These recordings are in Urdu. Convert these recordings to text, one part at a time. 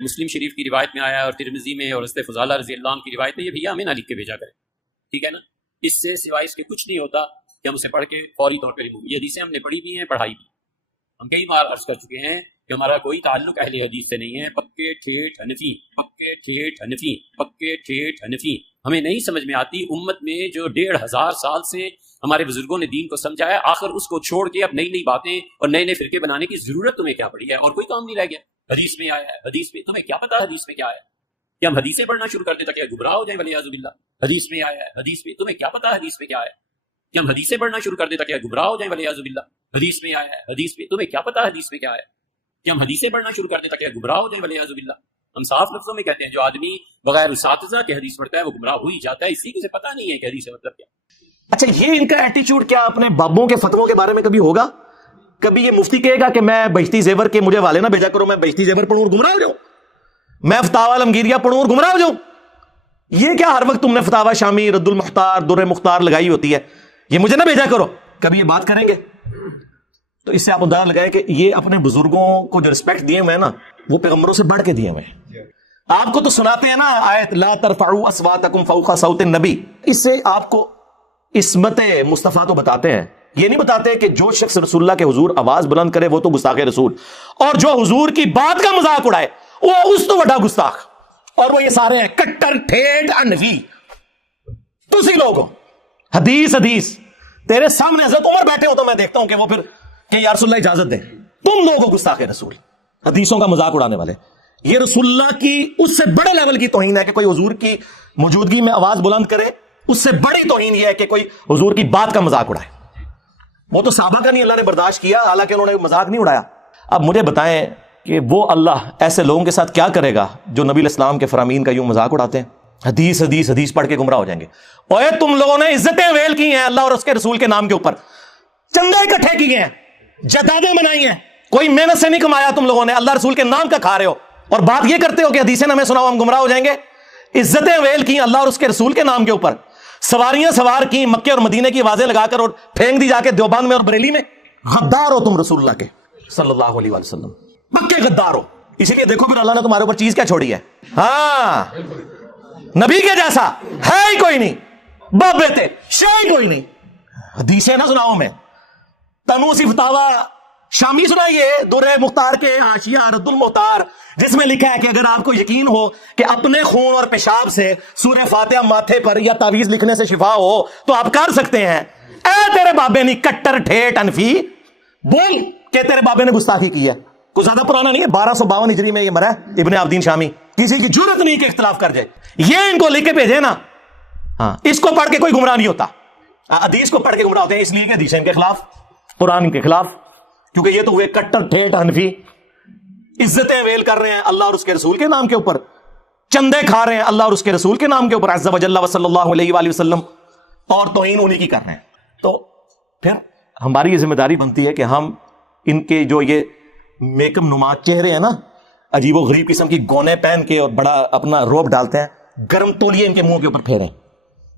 مسلم شریف کی روایت میں آیا ہے اور ترمذی میں اور حضرت فضالہ رضی اللہ عنہ کی روایت میں، یہ بھیا ہمیں نہ لکھ کے بھیجا کرے، ٹھیک ہے نا؟ اس سے سوائے اس کے کچھ نہیں ہوتا کہ ہم اسے پڑھ کے فوری طور پہ ریموو. یہ حدیثیں ہم نے پڑھی بھی ہیں، پڑھائی بھی. ہم کئی بار عرض کر چکے ہیں کہ ہمارا کوئی تعلق اہل حدیث سے نہیں ہے. پکے ٹھیٹ حنفی، پکے ٹھیٹ حنفی، پکے ٹھیٹ حنفی. ہمیں نہیں سمجھ میں آتی امت میں جو 1500 سال سے ہمارے بزرگوں نے دین کو سمجھا ہے، آخر اس کو چھوڑ کے اب نئی نئی باتیں اور نئے نئے فرقے بنانے کی ضرورت تمہیں کیا پڑی ہے؟ اور کوئی کام نہیں رہ گیا. حدیث میں آیا ہے، حدیث میں تمہیں کیا پتا حدیث میں کیا ہے؟ کہ ہم حدیثیں پڑھنا شروع کر دیں تاکہ گمراہ ہو جائیں ولیعاذ باللہ. حدیث میں آیا ہے، حدیث میں تمہیں کیا پتا حدیث میں کیا ہے؟ کہ ہم حدیثیں پڑھنا شروع کر دیں تاکہ گمراہ ہو جائیں ولیعاذ باللہ. حدیث میں آیا ہے، حدیث میں تمہیں کیا پتا حدیث میں کیا ہے؟ کہ ہم حدیثیں پڑھنا شروع کر دیں تاکہ گمراہ ہو جائیں ولیعاذ باللہ. ہم صاف لفظوں میں کہتے ہیں جو آدمی بغیر اساتذہ کے حدیث پڑھتا ہے وہ گمراہ ہو ہی جاتا ہے، اسی کو سے پتہ نہیں ہے کہ حدیث کا مطلب کیا. اچھا، یہ ان کا ایٹیچیوڈ کیا اپنے بابوں کے فتووں کے بارے میں کبھی ہوگا؟ کبھی یہ مفتی کہے گا کہ میں بہشتی زیور کے مجھے والے نہ بھیجا کرو، میں بہشتی زیور پڑھوں اور گمراہ ہو جاؤں، میں فتاوی عالمگیریہ پڑھوں اور گمراہ ہو جاؤں؟ یہ کیا ہر وقت تم نے فتاوی شامی، رد المختار، در مختار لگائی ہوتی ہے، یہ مجھے نہ بھیجا کرو؟ کبھی یہ بات کریں گے؟ تو اس سے آپ اندازہ لگائیں کہ یہ اپنے بزرگوں کو جو رسپیکٹ دیے ہوئے ہیں نا، وہ پیغمبروں سے بڑھ کے دیے ہوئے ہیں. آپ کو تو سناتے ہیں نا آیت لا ترفعوا اصواتکم فوق صوت النبی، اس سے آپ کو عصمت مصطفیٰ تو بتاتے ہیں. یہ نہیں بتاتے کہ جو شخص رسول اللہ کے حضور آواز بلند کرے وہ تو گستاخ رسول، اور جو حضور کی بات کا مذاق اڑائے وہ اس تو بڑا گستاخ. اور وہ یہ سارے ہیں کٹر ٹھیٹ انفی. تسی لوگ ہو حدیث حدیث، تیرے سامنے حضرت عمر بیٹھے ہو تو میں دیکھتا ہوں کہ وہ پھر کہ یا رسول اللہ اجازت دیں. تم لوگ ہو گستاخ رسول، حدیثوں کا مذاق اڑانے والے. یہ رسول اللہ کی اس سے بڑے لیول کی توہین ہے کہ کوئی حضور کی موجودگی میں آواز بلند کرے. اس سے بڑی توہین یہ ہے کہ کوئی حضور کی بات کا مذاق اڑائے. وہ تو صحابہ کا نہیں اللہ نے برداشت کیا، حالانکہ انہوں نے مذاق نہیں اڑایا. اب مجھے بتائیں کہ وہ اللہ ایسے لوگوں کے ساتھ کیا کرے گا جو نبی علیہ السلام کے فرامین کا یوں مذاق اڑاتے ہیں؟ حدیث حدیث حدیث پڑھ کے گمراہ ہو جائیں گے. اوے تم لوگوں نے عزتیں ویل کی ہیں اللہ اور اس کے رسول کے نام کے اوپر، چندے اکٹھے کیے ہیں، جدادیں بنائی ہیں، کوئی محنت سے نہیں کمایا تم لوگوں نے، اللہ رسول کے نام کا کھا رہے ہو، اور بات یہ کرتے ہو کہ حدیثیں ہمیں سناؤ ہم گمراہ ہو جائیں گے. عزتیں ویل کی اللہ اور اس کے رسول کے نام کے اوپر، سواریاں سوار کی مکے اور مدینے کی آوازیں لگا کر اور پھینک دی جا کے دیوبند میں اور بریلی میں. غدار ہو تم رسول اللہ کے صلی اللہ علیہ وسلم، پکے غدار ہو. اسی لیے دیکھو پھر اللہ نے تمہارے اوپر چیز کیا چھوڑی ہے. ہاں، نبی کے جیسا ہے ہی کوئی نہیں، باپ بیٹے شے کوئی نہیں. حدیثیں نہ سناؤ میں، تنوسی فتاوی شامی سنائیے، در مختار کے حاشیہ رد المختار، جس میں لکھا ہے کہ اگر آپ کو یقین ہو کہ اپنے خون اور پیشاب سے سورہ فاتحہ ماتھے پر یا تعویذ لکھنے سے شفا ہو تو آپ کر سکتے ہیں. اے تیرے بابے نہیں کٹر ٹھیٹ انفی، بول کہ تیرے بابے نے گستاخی کی ہے. کوئی زیادہ پرانا نہیں ہے، 1252 ہجری میں یہ مرا ہے ابن عابدین شامی. کسی کی جرت نہیں کہ اختلاف کر جائے. یہ ان کو لکھ کے بھیجے نا. ہاں، اس کو پڑھ کے کوئی گمراہ نہیں ہوتا. حدیث کو پڑھ کے گمراہ ہوتے ہیں اس لیے کہ حدیث ان کے خلاف، قرآن کے خلاف، کیونکہ یہ تو ہوئے کٹر ٹھیٹ حنفی. عزتیں ویل کر رہے ہیں اللہ اور اس کے رسول کے نام کے اوپر، چندے کھا رہے ہیں اللہ اور اس کے رسول کے نام کے اوپر عز و جل صلی اللہ علیہ وآلہ وسلم، اور توہین انہی کی کر رہے ہیں. تو پھر ہماری یہ ذمہ داری بنتی ہے کہ ہم ان کے جو یہ میکم نما چہرے ہیں نا، عجیب و غریب قسم کی گونے پہن کے اور بڑا اپنا روب ڈالتے ہیں، گرم تولیے ان کے منہ کے اوپر پھیریں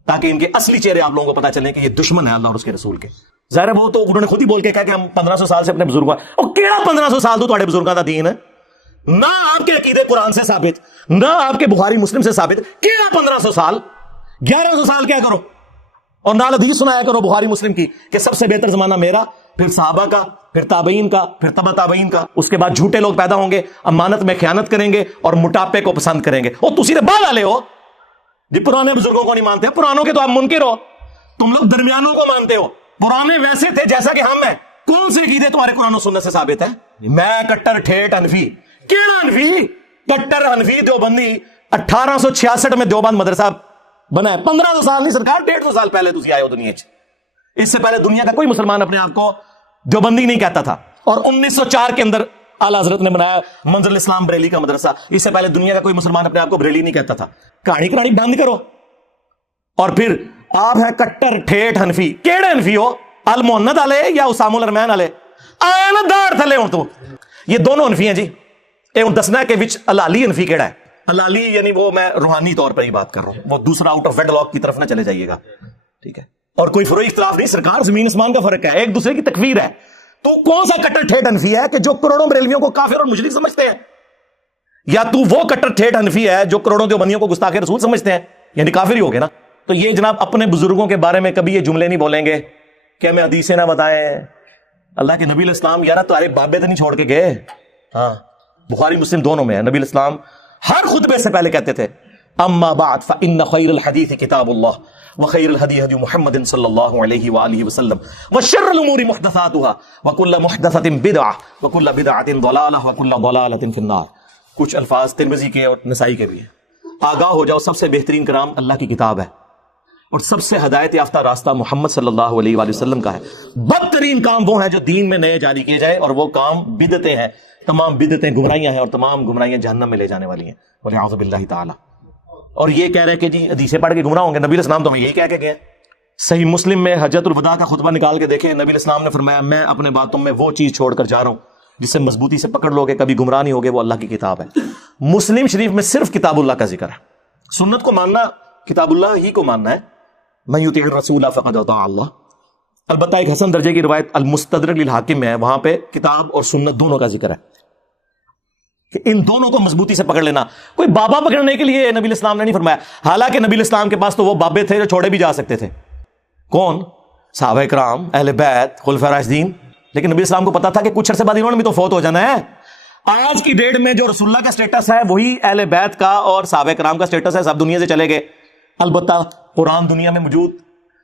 تاکہ ان کے اصلی چہرے آپ لوگوں کو پتا چلے کہ یہ دشمن ہے اللہ اور اس کے رسول کے. ظاہر ہے وہ تو انہوں نے خود ہی بول کے کہا کہ ہم 1500 سال سے اپنے بزرگوں، اور کیڑا 1500 سال تو تھوڑے بزرگوں کا دین ہے، نہ آپ کے عقیدے قرآن سے ثابت، نہ آپ کے بخاری مسلم سے ثابت. کیڑا 1500 سال، 1100 سال کیا کرو، اور نال حدیث سنایا کرو بخاری مسلم کی کہ سب سے بہتر زمانہ میرا، پھر صحابہ کا، پھر تابعین کا، پھر تبع تابعین کا. اس کے بعد جھوٹے لوگ پیدا ہوں گے، امانت میں خیانت کریں گے اور موٹاپے کو پسند کریں گے. اور تسی بعد والے ہو جی پرانے بزرگوں کو نہیں مانتے، پرانوں کے تو آپ منکر ہو. تم لوگ درمیانوں کو مانتے ہو. پرانے ویسے تھے جیسا کہ ہم ہیں. کون سے عقیدے تمہارے قرآن و سنت سے ثابت ہے؟ میں کٹر ٹھیٹ انفی. کیڑا انفی؟ کٹر انفی دیوبندی. 1866 میں دیوبند مدرسہ بنا ہے. 1500 سال نہیں سرکار، 150 سال پہلے تسی آئے ہو دنیا چ. اس سے پہلے دنیا کا کوئی مسلمان اپنے آپ کو دیوبندی نہیں کہتا تھا. اور 1904 کے اندر اعلیٰ حضرت نے بنایا منزل اسلام بریلی کا مدرسہ. اس سے پہلے دنیا کا کوئی مسلمان اپنے آپ کو بریلی نہیں کہتا تھا. کہانی بند کرو. اور پھر آپ ہیں کٹر ٹھیٹ حنفی. کیڑے حنفی ہو؟ المحنت والے یا اسام الرحمن والے؟ آیا نا داڑ تھلے ہوں تو. یہ دونوں حنفی ہیں جی. یہ دسنا ہے کہ وچ الالی حنفی کیڑا ہے. الالی یعنی وہ میں روحانی طور پر ہی بات کر رہا ہوں، وہ دوسرا آؤٹ آف ویڈ لاک کی طرف نہ چلے جائیے گا، ٹھیک ہے؟ اور کوئی فروئی اختلاف نہیں، سرکار زمین اسمان کا فرق ہے، ایک دوسرے کی تکفیر ہے. تو کون سا کٹر ٹھیٹ حنفی ہے کہ جو کروڑوں بریلویوں کو کافر اور مشرک سمجھتے ہیں؟ یا تو وہ کٹر ٹھیٹ حنفی ہے جو کروڑوں دیوبندیوں کو گستاخ رسول سمجھتے ہیں، یعنی کافر ہی ہو گئے نا. تو یہ جناب اپنے بزرگوں کے بارے میں کبھی یہ جملے نہیں بولیں گے کہ ہمیں حدیثیں نہ بتائیں. اللہ کے نبی علیہ السلام یار تمہارے بابے تو نہیں چھوڑ کے گئے. ہاں بخاری مسلم دونوں میں ہے. نبی علیہ السلام ہر خطبے سے پہلے کہتے تھے اما بعد فإن خیر الحدیث کتاب اللہ وخیر الہدی ہدی محمد صلی اللہ علیہ وآلہ وسلم وشر الامور محدثاتها وکل محدثۃ بدعہ وکل بدعۃ ضلالہ وکل ضلالۃ فی النار. کچھ الفاظ ترمذی کے اور نسائی کے بھی ہیں. آگاہ ہو جاؤ سب سے بہترین کلام اللہ کی کتاب ہے اور سب سے ہدایت یافتہ راستہ محمد صلی اللہ علیہ وآلہ وسلم کا ہے. بدترین کام وہ ہیں جو دین میں نئے جاری کیے جائیں اور وہ کام بدعتیں ہیں. تمام بدعتیں گمراہیاں ہیں اور تمام گمراہیاں جہنم میں لے جانے والی ہیں والعیاذ باللہ تعالی. اور یہ کہہ رہے کہ جی حدیثیں پڑھ کے گمراہ ہوں گے. نبی علیہ السلام تو ہمیں یہی کہہ کے گئے. صحیح مسلم میں حجۃ الوداع کا خطبہ نکال کے دیکھیں. نبی علیہ السلام نے فرمایا میں اپنے باتوں میں وہ چیز چھوڑ کر جا رہا ہوں جسے مضبوطی سے پکڑ لو گے کبھی گمراہ نہیں ہوگے. وہ اللہ کی کتاب ہے. مسلم شریف میں صرف کتاب اللہ کا ذکر ہے. سنت کو ماننا کتاب اللہ ہی کو ماننا ہے. من یطیع الرسول فقد اطاع اللہ. البتہ ایک حسن درجے کی روایت المستدرک للحاکم میں ہے, وہاں پہ کتاب اور سنت دونوں کا ذکر ہے کہ ان دونوں کو مضبوطی سے پکڑ لینا. کوئی بابا پکڑنے کے لیے نبی الاسلام نے نہیں فرمایا. حالانکہ نبی الاسلام کے پاس تو وہ بابے تھے جو چھوڑے بھی جا سکتے تھے. کون؟ صحابہ کرام, اہل بیت, خلفاء راشدین. لیکن نبی الاسلام کو پتا تھا کہ کچھ عرصے بعد انہوں نے بھی تو فوت ہو جانا ہے. آج کی ڈیٹ میں جو رسول اللہ کا سٹیٹس ہے وہی اہل بیت کا اور صحابہ کرام کا سٹیٹس ہے. سب دنیا سے چلے گئے. البتہ قرآن دنیا میں موجود,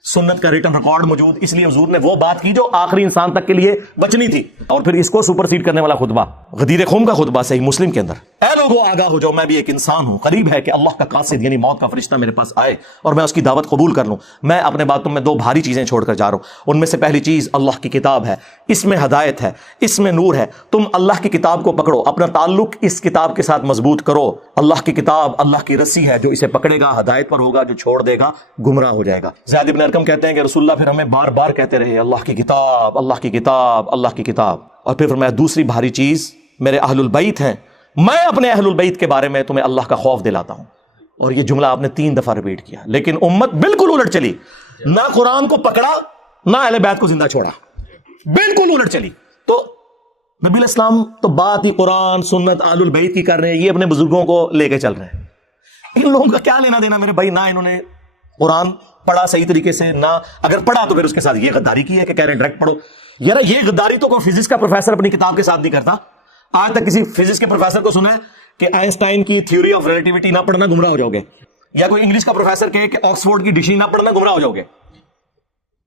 سنت کا ریٹن ریکارڈ موجود, اس لیے حضور نے وہ بات کی جو آخری انسان تک کے لیے بچنی تھی. اور پھر اس کو سپر سیڈ کرنے والا خطبہ غدیر خم کا خطبہ صحیح مسلم کے اندر. اے لوگوں آگاہ ہو جاؤ میں بھی ایک انسان ہوں. قریب ہے کہ اللہ کا قاصد یعنی موت کا فرشتہ میرے پاس آئے اور میں اس کی دعوت قبول کر لوں. میں اپنے باتوں میں دو بھاری چیزیں چھوڑ کر جا رہا ہوں. ان میں سے پہلی چیز اللہ کی کتاب ہے. اس میں ہدایت ہے, اس میں نور ہے. تم اللہ کی کتاب کو پکڑو, اپنا تعلق اس کتاب کے ساتھ مضبوط کرو. اللہ کی کتاب اللہ کی رسی ہے, جو اسے پکڑے گا ہدایت پر ہوگا, جو چھوڑ دے گا گمراہ ہو جائے گا. زید بن ارقم کہتے ہیں کہ رسول اللہ پھر ہمیں بار بار کہتے رہے اللہ کی کتاب, اللہ کی کتاب, اللہ کی کتاب. اور پھر فرمایا دوسری بھاری چیز میرے اہل البیت ہیں, میں اپنے اہل البیت کے بارے میں تمہیں اللہ کا خوف دلاتا ہوں. اور یہ جملہ آپ نے 3 دفعہ ریپیٹ کیا. لیکن امت بالکل الٹ چلی, نہ قرآن کو پکڑا نہ اہل بیت کو زندہ چھوڑا, بالکل الٹ چلی. تو نبی علیہ السلام تو بات ہی قرآن سنت اہل البیت کی کر رہے ہیں, یہ اپنے بزرگوں کو لے کے چل رہے ہیں. ان لوگوں کا کیا لینا دینا میرے بھائی؟ نہ انہوں نے قرآن پڑھا صحیح طریقے سے, نہ اگر پڑھا تو پھر اس کے ساتھ یہ غداری کی ہے کہ کہہ رہے ہیں ڈائریکٹ پڑھو. یار یہ غداری تو کوئی فزکس کا پروفیسر اپنی کتاب کے ساتھ نہیں کرتا. آج تک کسی فزکس کے پروفیسر کو سنا ہے کہ آئنسٹائن کی تھیوری آف ریلیٹیوٹی نہ پڑھنا گمراہ ہو جاؤ گے, یا کوئی انگلش کا پروفیسر کہے کہ آکسفورڈ کی ڈکشنری نہ پڑھنا گمراہ ہو جاؤ گے.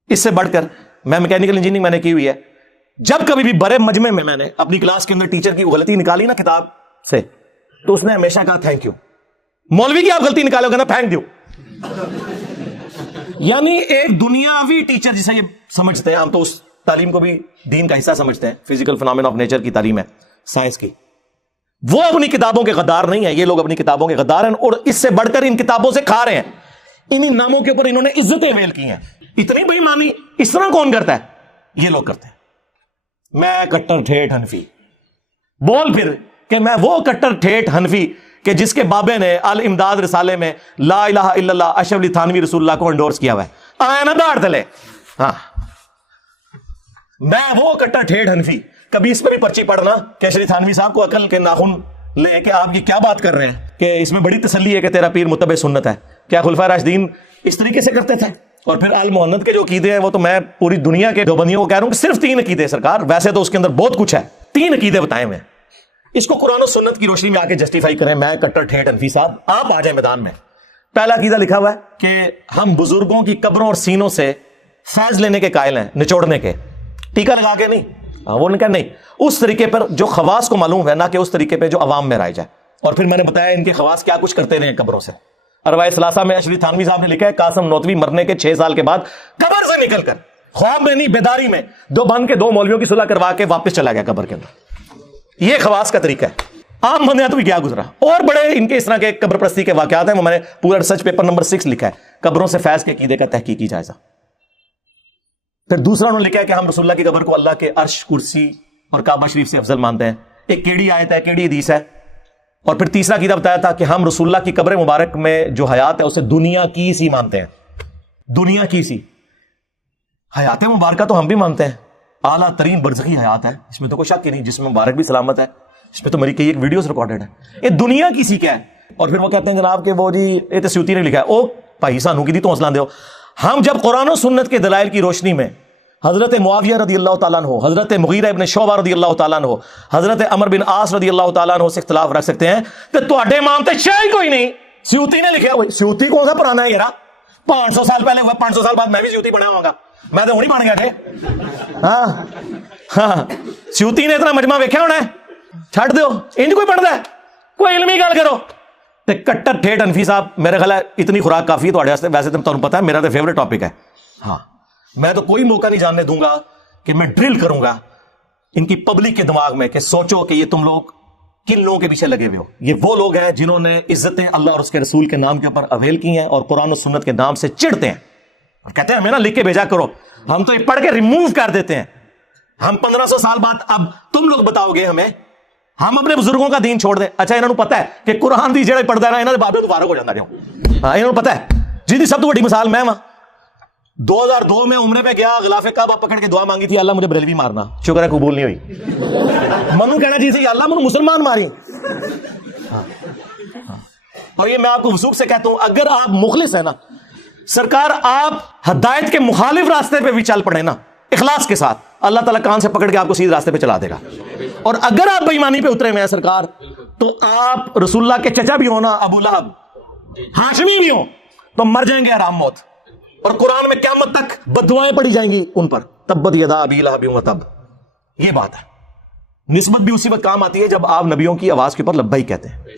اس سے بڑھ کر میں میکینیکل انجینئرنگ میں نے کی ہوئی ہے. جب کبھی بھی بڑے مجمع میں نے اپنی کلاس کے اندر ٹیچر کی غلطی نکالی نا کتاب سے, تو اس نے ہمیشہ کہا تھینک یو. مولوی کی آپ غلطی نکالو گے نا تھینک یو. یعنی ایک دنیاوی ٹیچر جسے یہ سمجھتے ہیں, ہم تو اس تعلیم کو بھی دین کا حصہ سمجھتے ہیں, فزیکل فنامین آف نیچر کی تعلیم ہے, سائنس کی. وہ اپنی کتابوں کے غدار نہیں ہے, یہ لوگ اپنی کتابوں کے غدار ہیں اور اس سے بڑھ کر ان کتابوں سے کھا رہے ہیں. انہی ناموں کے اوپر انہوں نے عزتیں میل کی ہیں. اتنی بے ایمانی اس طرح کون کرتا ہے؟ یہ لوگ کرتے ہیں. میں کٹر ٹھیٹ حنفی, بول پھر کہ میں وہ کٹر ٹھیٹ حنفی کہ جس کے بابے نے الامداد رسالے میں لا الہ الا اللہ اشرف علی تھانوی رسول اللہ کو انڈورس کیا ہوا ہے. آیا نا داڑ تلے. ہاں میں وہ کٹر ٹھیٹ حنفی. کبھی اس پہ بھی پرچی پڑھنا کہ اشرف تھانوی صاحب کو عقل کے ناخن لے کہ آپ یہ کیا بات کر رہے ہیں, کہ اس میں بڑی تسلی ہے کہ تیرا پیر متبع سنت ہے. کیا خلفائے راشدین اس طریقے سے کرتے تھے؟ اور پھر آل محنت کے جو عقیدے ہیں وہ تو میں پوری دنیا کے دیوبندیوں کو کہہ رہا ہوں کہ صرف 3 عقیدے سرکار, ویسے تو اس کے اندر بہت کچھ ہے, 3 عقیدے بتائے ہوئے. اس کو قرآن و سنت کی روشنی میں آ کے جسٹیفائی کریں. میں کٹر ٹھیٹ حنفی صاحب, آپ آ جائیں میدان میں. پہلا عقیدہ لکھا ہوا ہے کہ ہم بزرگوں کی قبروں اور سینوں سے فیض لینے کے قائل ہیں, نچوڑنے کے, ٹیکا لگا کے نہیں. وہ نے کہا نہیں, اس طریقے پر جو خواص کو معلوم ہے, نہ کہ اس طریقے پہ جو عوام میں رائج ہے. اور پھر میں نے بتایا ان کے خواص کیا کچھ کرتے رہے قبروں سے. اربعہ ثلاثہ میں اشرف تھانوی صاحب نے لکھا ہے قاسم نوتوی مرنے کے 6 سال کے بعد قبر سے نکل کر, خواب میں نہیں بیداری میں, دیوبند کے 2 مولویوں کی صلح کروا کے واپس چلا گیا قبر کے اندر. یہ خواص کا طریقہ ہے. عام بندے تو بھی کیا گزرا. اور بڑے ان کے اس طرح کے قبر پرستی کے واقعات ہیں, وہ میں نے پورا ریسرچ پیپر نمبر 6 لکھا ہے, قبروں سے فیض کے عقیدے کا تحقیقی جائزہ. پھر دوسرا انہوں نے لکھا ہے کہ ہم رسول اللہ کی قبر کو اللہ کے عرش, کرسی اور کعبہ شریف سے افضل مانتے ہیں. ایک کیڑی آیت ہے, کیڑی حدیث ہے. اور پھر تیسرا عقیدہ بتایا تھا کہ ہم رسول اللہ کی قبر مبارک میں جو حیات ہے اسے دنیا کی سی مانتے ہیں. دنیا کی سی حیات مبارکہ تو ہم بھی مانتے ہیں, اعلیٰ ترین برزخی حیات ہے, اس میں تو کوئی شک ہی نہیں. جسم مبارک بھی سلامت ہے, اس پہ تو میری کئی ایک ویڈیوز ریکارڈڈ ہے. یہ دنیا کی سیکھ ہے. اور پھر وہ کہتے ہیں جناب کہ وہ جی یہ تو سیوطی نے لکھا ہے. او بھائی سانو کی دی تو حوصلہ دو. ہم جب قرآن و سنت کے دلائل کی روشنی میں حضرت معاویہ رضی اللہ تعالیٰ عنہ، حضرت مغیرہ ابن شعبہ رضی اللہ تعالیٰ عنہ، حضرت عمر بن عاص رضی اللہ تعالیٰ عنہ سے اختلاف رکھ سکتے ہیں تو تواڈے امام تے شے کوئی نہیں. سیوطی نے لکھا. سیوطی کون سا پرانا ہے یار؟ 500 سال پہلے ہوا. 500 سال بعد میں بھی سیوطی بنا ہوں گا. میں تو ہوں نہیں بن گیا تھے. ہاں سیوطی نے اتنا مجمع ویکھیا ہونا ہے. چھڈ دیو انج کوئی پڑھدا ہے. کوئی علمی گل کرو. تے کٹر ٹھیٹ انفی صاحب میرے خیال ہے اتنی خوراک کافی ہے تواڈے واسطے. ویسے تو تمہیں پتہ ہے میرا تو فیوریٹ ٹاپک ہے. ہاں میں تو کوئی موقع نہیں جاننے دوں گا کہ میں ڈرل کروں گا ان کی پبلک کے دماغ میں کہ سوچو کہ یہ تم لوگ کن لوگوں کے پیچھے لگے ہوئے ہو. یہ وہ لوگ ہیں جنہوں نے عزتیں اللہ اور اس کے رسول کے نام کے اوپر اویل کی ہیں اور قرآن و سنت کے نام سے چڑھتے ہیں اور کہتے ہیں ہمیں نا لکھ کے بھیجا کرو. ہم تو یہ پڑھ کے ریموو کر دیتے ہیں. ہم 1500 سال بعد اب تم لوگ بتاؤ گے ہمیں ہم اپنے بزرگوں کا دین چھوڑ دیں. اچھا انہوں نے پتا ہے کہ قرآن دی جڑے پڑھتا ہے نا انہوں نے بابے مبارک ہو جاتا جاؤ. ہاں انہوں نے پتا ہے. جی سب تو بڑی مثال میں وہاں 2002 میں عمرے پہ گیا. غلاف کعبہ پکڑ کے دعا مانگی تھی اللہ مجھے بریلوی مارنا. شکر ہے قبول نہیں ہوئی. منو کہنا چاہیے یا اللہ منو مسلمان ماری. اور یہ میں آپ کو وثوق سے کہتا ہوں اگر آپ مخلص ہیں نا سرکار آپ ہدایت کے مخالف راستے پہ بھی چل پڑے نا اخلاص کے ساتھ اللہ تعالیٰ کان سے پکڑ کے آپ کو سیدھے راستے پہ چلا دے گا. اور اگر آپ بے ایمانی پہ اترے ہوئے ہیں سرکار تو آپ رسول اللہ کے چچا بھی ہو نا ابو لہب ہاشمی بھی ہو تو مر جائیں گے آرام موت. اور قرآن میں قیامت تک بددعائیں پڑی جائیں گی ان پر. تبت یدا ابی لہب وتب. یہ بات ہے. نسبت بھی اسی وقت کام آتی ہے جب آپ نبیوں کی آواز کے اوپر لبیک کہتے ہیں.